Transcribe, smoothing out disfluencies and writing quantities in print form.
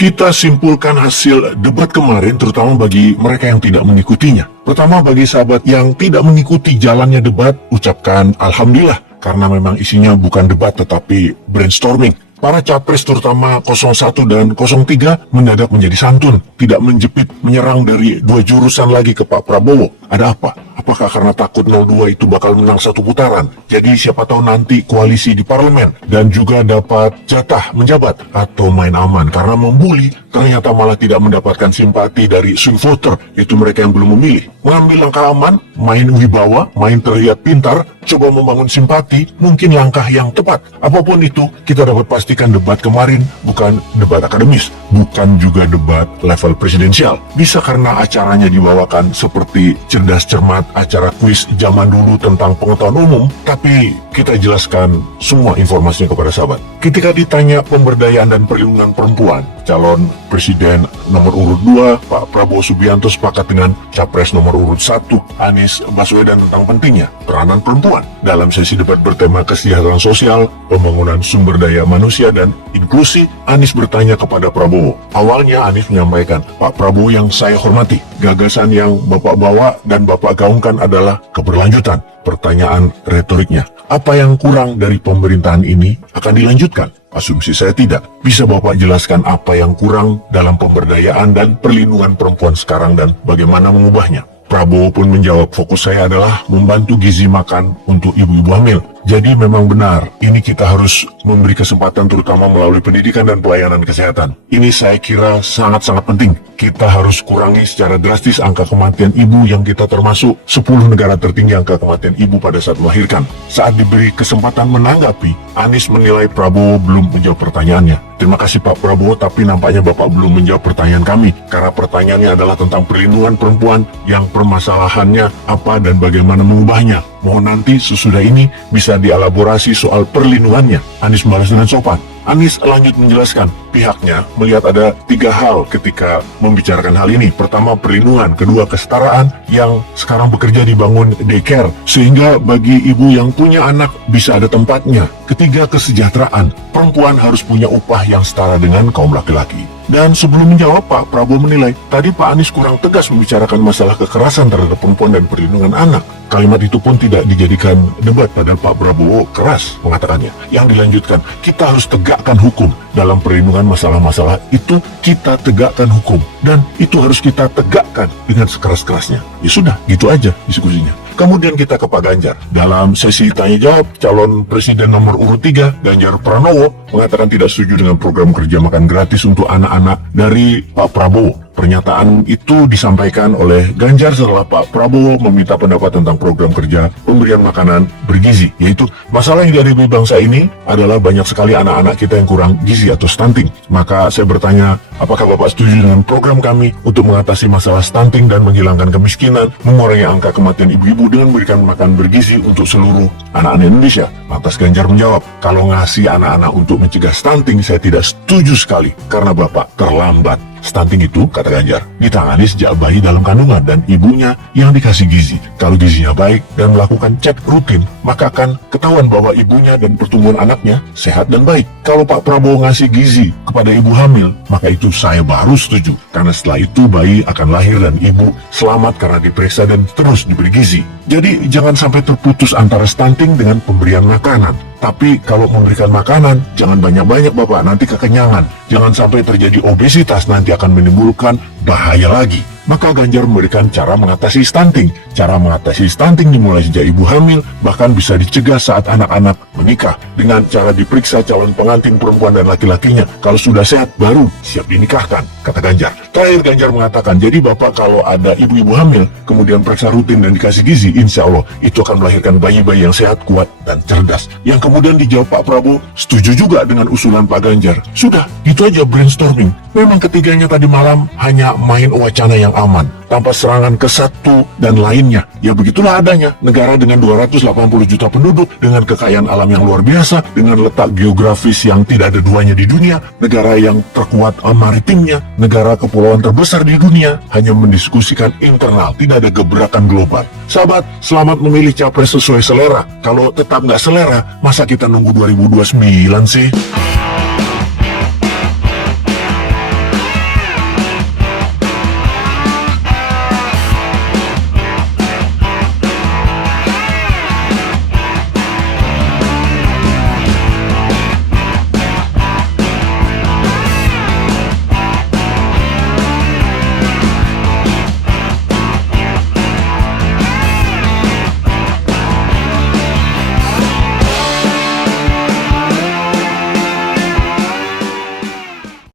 Kita simpulkan hasil debat kemarin terutama bagi mereka yang tidak mengikutinya. Pertama, bagi sahabat yang tidak mengikuti jalannya debat, ucapkan Alhamdulillah karena memang isinya bukan debat tetapi brainstorming. Para capres terutama 01 dan 03 mendadak menjadi santun, tidak menjepit menyerang dari dua jurusan lagi ke Pak Prabowo. Ada apa? Apakah karena takut 02 itu bakal menang satu putaran? Jadi siapa tahu nanti koalisi di parlemen dan juga dapat jatah menjabat, atau main aman karena membuli ternyata malah tidak mendapatkan simpati dari swing voter, yaitu mereka yang belum memilih. Mengambil langkah aman, main wibawa, main terlihat pintar, coba membangun simpati, mungkin langkah yang tepat. Apapun itu, kita dapat pastikan debat kemarin bukan debat akademis, bukan juga debat level presidensial. Bisa karena acaranya dibawakan seperti cerdas cermat acara kuis zaman dulu tentang pengetahuan umum, tapi kita jelaskan semua informasinya kepada sahabat. Ketika ditanya pemberdayaan dan perlindungan perempuan, calon presiden nomor urut 2, Pak Prabowo Subianto sepakat dengan capres nomor urut 1, Anies Baswedan tentang pentingnya peranan perempuan. Dalam sesi debat bertema kesejahteraan sosial, pembangunan sumber daya manusia, dan inklusi, Anies bertanya kepada Prabowo. Awalnya Anies menyampaikan, Pak Prabowo yang saya hormati, gagasan yang Bapak bawa dan Bapak gaungkan adalah keberlanjutan. Pertanyaan retoriknya, apa yang kurang dari pemerintahan ini akan dilanjutkan? Asumsi saya tidak. Bisa Bapak jelaskan apa yang kurang dalam pemberdayaan dan perlindungan perempuan sekarang dan bagaimana mengubahnya? Prabowo pun menjawab, fokus saya adalah membantu gizi makan untuk ibu-ibu hamil. Jadi memang benar, ini kita harus memberi kesempatan terutama melalui pendidikan dan pelayanan kesehatan. Ini saya kira sangat-sangat penting. Kita harus kurangi secara drastis angka kematian ibu yang kita termasuk 10 negara tertinggi angka kematian ibu pada saat melahirkan. Saat diberi kesempatan menanggapi, Anies menilai Prabowo belum menjawab pertanyaannya. Terima kasih Pak Prabowo, tapi nampaknya Bapak belum menjawab pertanyaan kami, karena pertanyaannya adalah tentang perlindungan perempuan yang permasalahannya apa dan bagaimana mengubahnya. Mohon nanti sesudah ini bisa dielaborasi soal perlindungannya. Anies membalas dengan sopan. Anies lanjut menjelaskan, pihaknya melihat ada 3 hal ketika membicarakan hal ini. Pertama, perlindungan. Kedua, kesetaraan yang sekarang bekerja dibangun daycare, sehingga bagi ibu yang punya anak bisa ada tempatnya. Ketiga, kesejahteraan. Perempuan harus punya upah yang setara dengan kaum laki-laki. Dan sebelum menjawab, Pak Prabowo menilai, tadi Pak Anies kurang tegas membicarakan masalah kekerasan terhadap perempuan dan perlindungan anak. Kalimat itu pun tidak dijadikan debat, padahal Pak Prabowo keras mengatakannya. Yang dilanjutkan, kita harus tegakkan hukum. Dalam perlindungan masalah-masalah itu, kita tegakkan hukum. Dan itu harus kita tegakkan dengan sekeras-kerasnya. Ya sudah, gitu aja diskusinya. Kemudian kita ke Pak Ganjar. Dalam sesi tanya-jawab, calon presiden nomor urut 3, Ganjar Pranowo, mengatakan tidak setuju dengan program kerja makan gratis untuk anak-anak dari Pak Prabowo. Pernyataan itu disampaikan oleh Ganjar setelah Pak Prabowo meminta pendapat tentang program kerja pemberian makanan bergizi, yaitu masalah yang dihadapi bangsa ini adalah banyak sekali anak-anak kita yang kurang gizi atau stunting. Maka saya bertanya, apakah Bapak setuju dengan program kami untuk mengatasi masalah stunting dan menghilangkan kemiskinan, mengurangi angka kematian ibu-ibu dengan memberikan makan bergizi untuk seluruh anak-anak Indonesia? Lantas Ganjar menjawab, kalau ngasih anak-anak untuk mencegah stunting saya tidak setuju sekali, karena Bapak terlambat. Stunting itu, kata Ganjar, ditangani sejak bayi dalam kandungan dan ibunya yang dikasih gizi. Kalau gizinya baik dan melakukan cek rutin, maka akan ketahuan bahwa ibunya dan pertumbuhan anaknya sehat dan baik. Kalau Pak Prabowo ngasih gizi kepada ibu hamil, maka itu saya baru setuju. Karena setelah itu bayi akan lahir dan ibu selamat karena diperiksa dan terus diberi gizi. Jadi jangan sampai terputus antara stunting dengan pemberian makanan. Tapi kalau memberikan makanan, jangan banyak-banyak Bapak, nanti kekenyangan. Jangan sampai terjadi obesitas, nanti akan menimbulkan bahaya lagi. Maka Ganjar memberikan cara mengatasi stunting. Cara mengatasi stunting dimulai sejak ibu hamil, bahkan bisa dicegah saat anak-anak menikah. Dengan cara diperiksa calon pengantin perempuan dan laki-lakinya. Kalau sudah sehat, baru siap dinikahkan, kata Ganjar. Terakhir Ganjar mengatakan, jadi Bapak kalau ada ibu-ibu hamil, kemudian periksa rutin dan dikasih gizi, insya Allah itu akan melahirkan bayi-bayi yang sehat, kuat, dan cerdas. Yang kemudian dijawab Pak Prabowo, setuju juga dengan usulan Pak Ganjar. Sudah, gitu aja brainstorming. Memang ketiganya tadi malam hanya main wacana yang aman, tanpa serangan ke satu dan lainnya. Ya begitulah adanya, negara dengan 280 juta penduduk, dengan kekayaan alam yang luar biasa, dengan letak geografis yang tidak ada duanya di dunia, negara yang terkuat maritimnya, negara kepulauan terbesar di dunia, hanya mendiskusikan internal, tidak ada gebrakan global. Sahabat, selamat memilih capres sesuai selera. Kalau tetap nggak selera, masa kita nunggu 2029 sih?